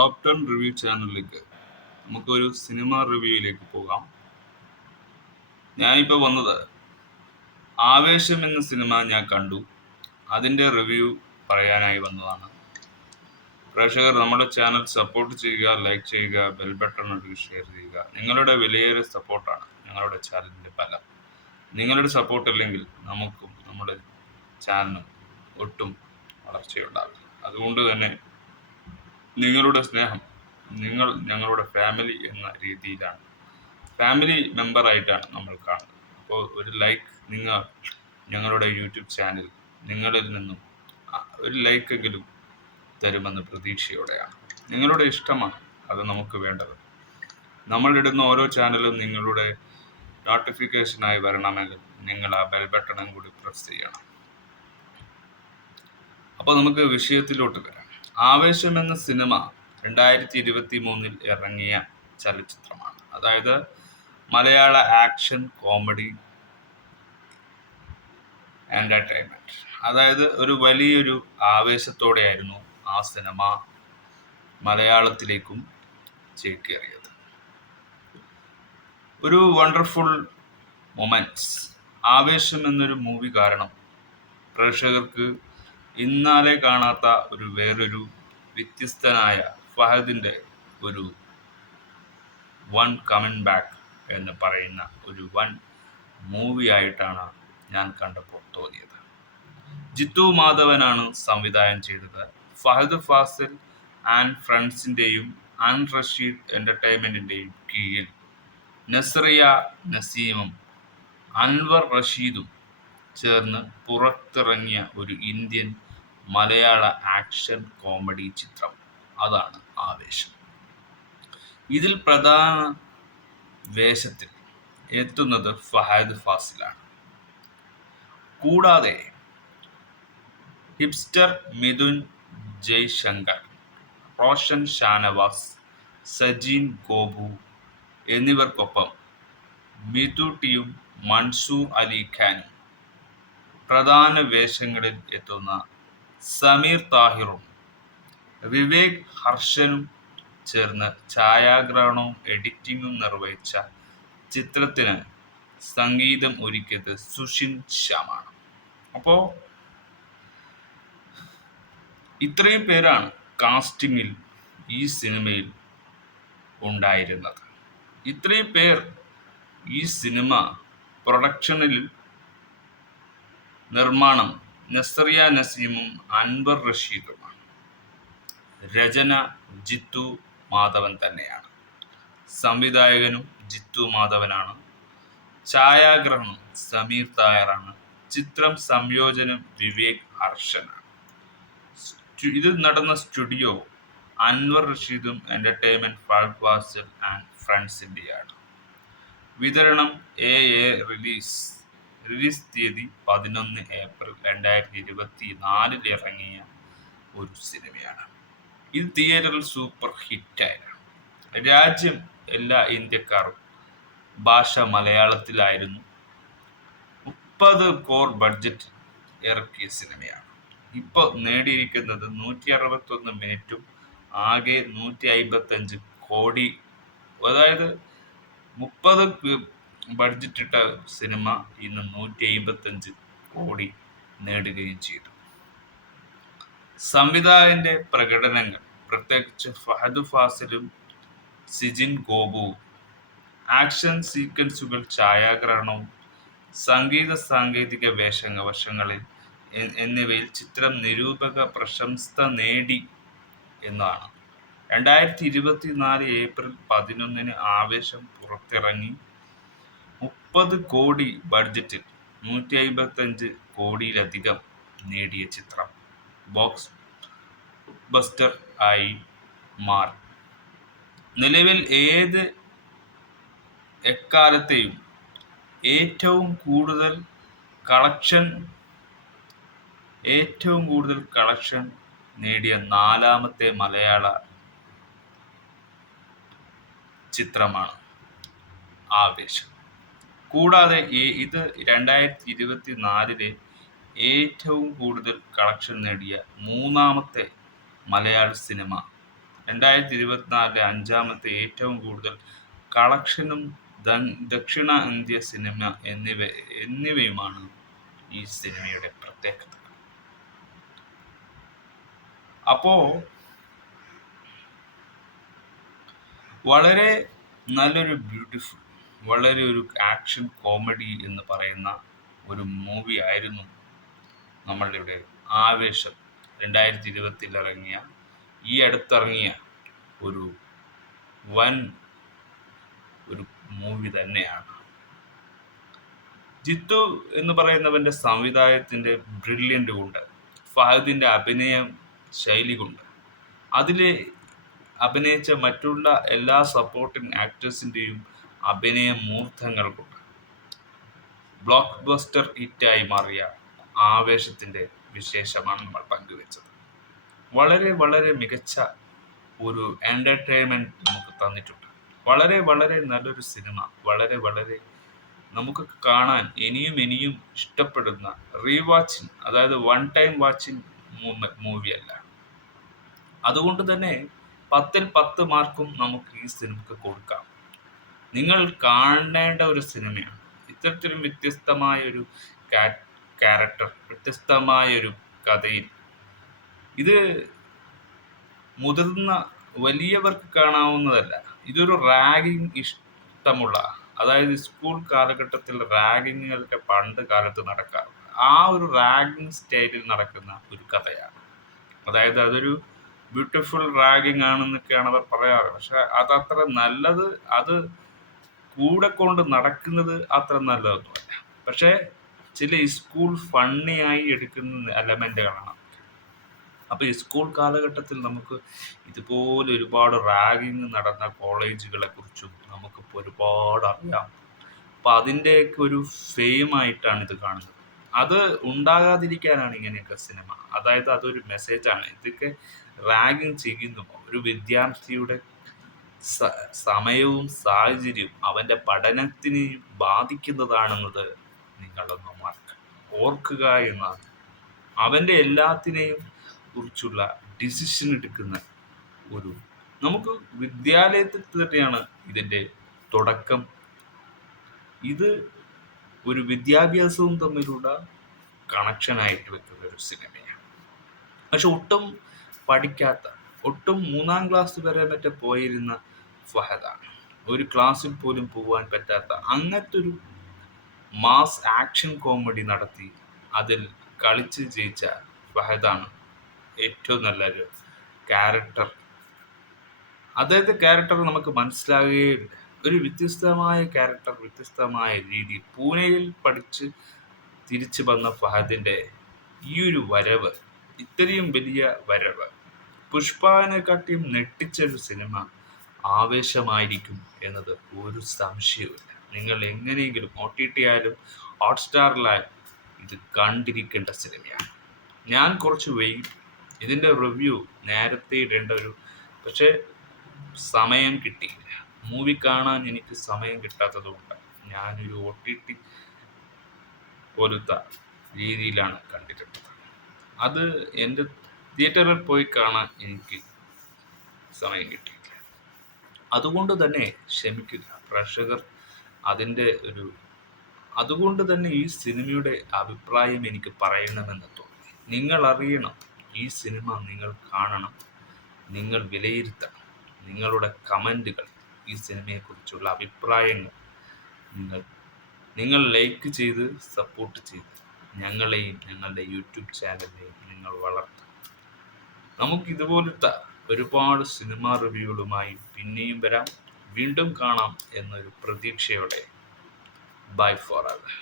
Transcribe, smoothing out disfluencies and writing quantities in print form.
Top 10 review ചാനലിലേക്ക് നമുക്കൊരു cinema റിവ്യൂയിലേക്ക് പോകാം. ഞാനിപ്പോൾ വന്നത് ആവേശം എന്ന സിനിമ ഞാൻ കണ്ടു. അതിൻ്റെ റിവ്യൂ പറയാനായി വന്നതാണ്. പ്രേക്ഷകർ നമ്മുടെ ചാനൽ സപ്പോർട്ട് ചെയ്യുക, ലൈക്ക് ചെയ്യുക, ബെൽ ബട്ടൺ അടിച്ച് ഷെയർ ചെയ്യുക. നിങ്ങളുടെ വിലയേറിയ സപ്പോർട്ടാണ് ഞങ്ങളുടെ ചാനലിൻ്റെ ബലം. നിങ്ങളുടെ സപ്പോർട്ട് ഇല്ലെങ്കിൽ നമുക്കും നമ്മുടെ ചാനലിനും ഒട്ടും വളർച്ചയുണ്ടാവില്ല. അതുകൊണ്ട് തന്നെ നിങ്ങളുടെ സ്നേഹം, നിങ്ങൾ ഞങ്ങളുടെ ഫാമിലി എന്ന രീതിയിലാണ്, ഫാമിലി മെമ്പറായിട്ടാണ് നമ്മൾ കാണുന്നത്. അപ്പോൾ ഒരു ലൈക്ക് നിങ്ങൾ ഞങ്ങളുടെ യൂട്യൂബ് ചാനൽ നിങ്ങളിൽ നിന്നും ഒരു ലൈക്കെങ്കിലും തരുമെന്ന് പ്രതീക്ഷയോടെയാണ്. നിങ്ങളുടെ ഇഷ്ടമാണ് അത് നമുക്ക് വേണ്ടത്. നമ്മളിടുന്ന ഓരോ ചാനലും നിങ്ങളുടെ നോട്ടിഫിക്കേഷനായി വരണമെങ്കിൽ നിങ്ങൾ ആ ബെൽ ബട്ടണും കൂടി പ്രസ് ചെയ്യണം. അപ്പോൾ നമുക്ക് വിഷയത്തിലോട്ട് വരാം. ആവേശം എന്ന സിനിമ 2023 ഇറങ്ങിയ ചലച്ചിത്രമാണ്. അതായത് മലയാള ആക്ഷൻ കോമഡി എൻ്റർടൈൻമെൻറ്റ്. അതായത് ഒരു വലിയൊരു ആവേശത്തോടെയായിരുന്നു ആ സിനിമ മലയാളത്തിലേക്കും ചേക്കേറിയത്. ഒരു വണ്ടർഫുൾ മൊമെൻറ്റ്സ്. ആവേശം എന്നൊരു മൂവി കാരണം പ്രേക്ഷകർക്ക് ഇന്നാലെ കാണാത്ത ഒരു വേറൊരു വ്യത്യസ്തനായ ഫഹദിൻ്റെ ഒരു വൺ കമ്മിങ് ബാക്ക് എന്ന് പറയുന്ന ഒരു വൺ മൂവി ആയിട്ടാണ് ഞാൻ കണ്ടപ്പോൾ തോന്നിയത്. ജിത്തു മാധവനാണ് സംവിധാനം ചെയ്തത്. ഫഹദ് ഫാസിൽ ആൻഡ് ഫ്രണ്ട്സിൻ്റെയും അൻ റഷീദ് എൻ്റർടൈൻമെൻറ്റിൻ്റെയും കീഴിൽ നസ്രിയ നസീമും അൻവർ റഷീദും ചേർന്ന് പുറത്തിറങ്ങിയ ഒരു ഇന്ത്യൻ മലയാള ആക്ഷൻ കോമഡി ചിത്രം. അതാണ് ആവേശം. ഇതിൽ പ്രധാന വേഷത്തിൽ എത്തുന്നത് ഫഹദ് ഫാസിലാണ്. കൂടാതെ ഹിപ്സ്റ്റർ മിഥുൻ ജയ്ശങ്കർ, റോഷൻ ഷാനവാസ്, സജീൻ ഗോപു എന്നിവർക്കൊപ്പം മിഥുട്ടിയും മൻസൂർ അലി ഖാനും പ്രധാന വേഷങ്ങളിൽ എത്തുന്ന സമീർ താഹിറും വിവേക് ഹർഷനും ചേർന്ന് ഛായാഗ്രഹണവും എഡിറ്റിങ്ങും നിർവഹിച്ച ചിത്രത്തിന് സംഗീതം ഒരുക്കിയത് സുഷിൻ ശ്യാമാണ്. അപ്പോൾ ഇത്രയും പേരാണ് കാസ്റ്റിങ്ങിൽ ഈ സിനിമയിൽ ഉണ്ടായിരുന്നത്. ഇത്രയും പേർ ഈ സിനിമ പ്രൊഡക്ഷനിൽ നിർമ്മാണം നസ്രിയ നസീമും അൻവർ റഷീദുമാണ്. രചന ജിത്തു മാധവൻ തന്നെയാണ്. സംവിധായകനും ജിത്തു മാധവനാണ്. ഛായാഗ്രഹണം സമീർ തായറാണ്. ചിത്രം സംയോജനം വിവേക് ഹർഷനാണ്. ഇത് നടന്ന സ്റ്റുഡിയോ അൻവർ റഷീദും എൻ്റർടൈൻമെൻറ്റ് ഫഹദ് ഫാസിൽ ആൻഡ് ഫ്രണ്ട്സിൻ്റെയാണ്. വിതരണം റിലീസ് തീയതി 11 ഏപ്രിൽ 2024 ഇറങ്ങിയ ഒരു സിനിമയാണ്. ഇത് തിയേറ്ററിൽ സൂപ്പർ ഹിറ്റായിരുന്നു. രാജ്യം എല്ലാ ഇന്ത്യക്കാരും ഭാഷ മലയാളത്തിലായിരുന്നു. 30 കോർ ബഡ്ജറ്റ് ഇറക്കിയ സിനിമയാണ്. ഇപ്പോൾ നേടിയിരിക്കുന്നത് 161 മിനിറ്റും ആകെ 155 കോടി. അതായത് 30 ബഡ്ജറ്റ് ഇട്ട സിനിമ ഇന്ന് 155 കോടി നേടുകയും ചെയ്തു. സംവിധായകന്റെ പ്രകടനങ്ങൾ, പ്രത്യേകിച്ച് ഫഹദ് ഫാസിലും സജിൻ ഗോപുവും, ആക്ഷൻ സീക്വൻസുകൾ, ഛായാഗ്രഹണവും സംഗീത സാങ്കേതിക വശങ്ങളിൽ എന്നിവയിൽ ചിത്രം നിരൂപക പ്രശംസ നേടി എന്നാണ്. 2024 ഏപ്രിൽ 11 ആവേശം പുറത്തിറങ്ങി. 30 കോടി ബഡ്ജറ്റിൽ 155 കോടിയിലധികം നേടിയ ചിത്രം ബോക്സ് ബസ്റ്റർ ആയി മാറി. നിലവിൽ എക്കാലത്തെയും ഏറ്റവും കൂടുതൽ കളക്ഷൻ നേടിയ 4ാമത്തെ മലയാള ചിത്രമാണ് ആവേശം. കൂടാതെ ഇത് 2024 ഏറ്റവും കൂടുതൽ കളക്ഷൻ നേടിയ 3ാമത്തെ മലയാള സിനിമ 2024 അഞ്ചാമത്തെ ഏറ്റവും കൂടുതൽ കളക്ഷനും ദക്ഷിണ ഇന്ത്യ സിനിമ എന്നിവയുമാണ് ഈ സിനിമയുടെ പ്രത്യേകത. അപ്പോ വളരെ നല്ലൊരു ബ്യൂട്ടിഫുൾ, വളരെ ഒരു ആക്ഷൻ കോമഡി എന്ന് പറയുന്ന ഒരു മൂവി ആയിരുന്നു നമ്മളുടെ ആവേശം. 2020 ഇറങ്ങിയ, ഈ അടുത്തിറങ്ങിയ ഒരു വൻ ഒരു മൂവി തന്നെയാണ്. ജിത്തു എന്ന് പറയുന്നവന്റെ സംവിധായകത്തിന്റെ ബ്രില്യൻ്റ് കൊണ്ട്, ഫഹദിന്റെ അഭിനയ ശൈലി കൊണ്ട്, അതിൽ അഭിനയിച്ച മറ്റുള്ള എല്ലാ സപ്പോർട്ടിംഗ് ആക്ടേഴ്സിൻ്റെയും അഭിനയ മൂർത്തങ്ങൾ കൊണ്ട് ബ്ലോക്ക് ബസ്റ്റർ ഹിറ്റായി മാറിയ ആവേശത്തിൻ്റെ വിശേഷമാണ് നമ്മൾ പങ്കുവെച്ചത്. വളരെ വളരെ മികച്ച ഒരു എൻ്റർടൈൻമെൻറ്റ് നമുക്ക് തന്നിട്ടുണ്ട്. വളരെ വളരെ നല്ലൊരു സിനിമ, വളരെ വളരെ നമുക്ക് കാണാൻ ഇനിയും ഇനിയും ഇഷ്ടപ്പെടുന്ന റീവാച്ചിങ്, അതായത് വൺ ടൈം വാച്ചിങ് മൂവിയല്ല. അതുകൊണ്ട് തന്നെ 10-ൽ 10 മാർക്കും നമുക്ക് ഈ സിനിമയ്ക്ക് കൊടുക്കാം. നിങ്ങൾ കാണേണ്ട ഒരു സിനിമയാണ്. ഇത്തരത്തിലും വ്യത്യസ്തമായൊരു ക്യാരക്ടർ, വ്യത്യസ്തമായൊരു കഥയിൽ, ഇത് മുതിർന്ന വലിയവർക്ക് കാണാവുന്നതല്ല. ഇതൊരു റാഗിങ് ഇഷ്ടമുള്ള, അതായത് സ്കൂൾ കാലഘട്ടത്തിൽ റാഗിങ്ങുകളൊക്കെ പണ്ട് കാലത്ത് നടക്കാറുണ്ട്. ആ ഒരു റാഗിങ് സ്റ്റൈലിൽ നടക്കുന്ന ഒരു കഥയാണ്. അതായത് അതൊരു ബ്യൂട്ടിഫുൾ റാഗിങ് ആണെന്നൊക്കെയാണ് അവർ പറയാറ്. പക്ഷെ അതത്ര നല്ലത്, അത് കൂടെ കൊണ്ട് നടക്കുന്നത് അത്ര നല്ലതൊന്നുമല്ല. പക്ഷേ ചില സ്കൂൾ ഫണ്ണിയായി എടുക്കുന്ന എലമെൻറ്റുകളാണ്. അപ്പോൾ ഈ സ്കൂൾ കാലഘട്ടത്തിൽ നമുക്ക് ഇതുപോലെ ഒരുപാട് റാഗിങ് നടന്ന കോളേജുകളെ കുറിച്ചും നമുക്കിപ്പോൾ ഒരുപാട് അറിയാം. അപ്പോൾ അതിൻ്റെയൊക്കെ ഒരു ഫെയിമായിട്ടാണ് ഇത് കാണുന്നത്. അത് ഉണ്ടാകാതിരിക്കാനാണ് ഇങ്ങനെയൊക്കെ സിനിമ. അതായത് അതൊരു മെസ്സേജാണ്. ഇതൊക്കെ റാഗിങ് ചെയ്യുന്നു ഒരു വിദ്യാർത്ഥിയുടെ സമയവും സാഹചര്യവും അവൻ്റെ പഠനത്തിന് ബാധിക്കുന്നതാണെന്നത് നിങ്ങളൊന്ന് ഓർക്കുക എന്നാണ്. അവൻ്റെ എല്ലാത്തിനെയും കുറിച്ചുള്ള ഡിസിഷൻ എടുക്കുന്ന ഒരു, നമുക്ക് വിദ്യാലയത്തിൽ തന്നെയാണ് ഇതിൻ്റെ തുടക്കം. ഇത് ഒരു വിദ്യാഭ്യാസവും തമ്മിലുള്ള കണക്ഷനായിട്ട് വെക്കുന്ന ഒരു സിനിമയാണ്. പക്ഷെ ഒട്ടും പഠിക്കാത്ത, ഒട്ടും 3-ാം ക്ലാസ് വരെ മറ്റേ പോയിരുന്ന ഫഹദാണ്. ഒരു ക്ലാസ്സിൽ പോലും പോകാൻ പറ്റാത്ത അങ്ങനത്തെ ഒരു മാസ് ആക്ഷൻ കോമഡി നടത്തി അതിൽ കളിച്ച് ജയിച്ച ഫഹദാണ് ഏറ്റവും നല്ലൊരു ക്യാരക്ടർ. അദ്ദേഹത്തെ ക്യാരക്ടർ നമുക്ക് മനസ്സിലാകുകയില്ല. ഒരു വ്യത്യസ്തമായ ക്യാരക്ടർ, വ്യത്യസ്തമായ രീതി. പൂനെയിൽ പഠിച്ച് തിരിച്ചു വന്ന ഫഹദിൻ്റെ ഈ ഒരു വരവ്, ഇത്രയും വലിയ വരവ്, പുഷ്പനെക്കാട്ടിയും നെട്ടിച്ചൊരു സിനിമ ആവേശമായിരിക്കും എന്നത് ഒരു സംശയവുമില്ല. നിങ്ങൾ എങ്ങനെയെങ്കിലും OTT ആയാലും ഹോട്ട്സ്റ്റാറിലായാലും ഇത് കണ്ടിരിക്കേണ്ട സിനിമയാണ്. ഞാൻ കുറച്ച് വൈകി ഇതിൻ്റെ റിവ്യൂ നേരത്തെ ഇടേണ്ട പക്ഷേ സമയം കിട്ടിയില്ല. മൂവി കാണാൻ എനിക്ക് സമയം കിട്ടാത്തതുകൊണ്ട് ഞാനൊരു OTT പോലത്തെ രീതിയിലാണ് കണ്ടിട്ടുള്ളത്. അത് എൻ്റെ തിയേറ്ററിൽ പോയി കാണാൻ എനിക്ക് സമയം കിട്ടിയില്ല. അതുകൊണ്ട് തന്നെ ക്ഷമിക്കുക പ്രേക്ഷകർ. അതുകൊണ്ട് തന്നെ ഈ സിനിമയുടെ അഭിപ്രായം എനിക്ക് പറയണമെന്ന് തോന്നി. നിങ്ങൾ അറിയണം, ഈ സിനിമ നിങ്ങൾ കാണണം, നിങ്ങൾ വിലയിരുത്തണം. നിങ്ങളുടെ കമൻറ്റുകൾ, ഈ സിനിമയെക്കുറിച്ചുള്ള അഭിപ്രായങ്ങൾ നിങ്ങൾ ലൈക്ക് ചെയ്ത് സപ്പോർട്ട് ചെയ്ത് ഞങ്ങളെയും ഞങ്ങളുടെ യൂട്യൂബ് ചാനലിനെയും നിങ്ങൾ വളർത്തും. നമുക്കിതുപോലത്തെ ഒരുപാട് സിനിമാ റിവ്യൂകളുമായി പിന്നെയും വരാം, വീണ്ടും കാണാം എന്നൊരു പ്രതീക്ഷയോടെ. Bye for ever.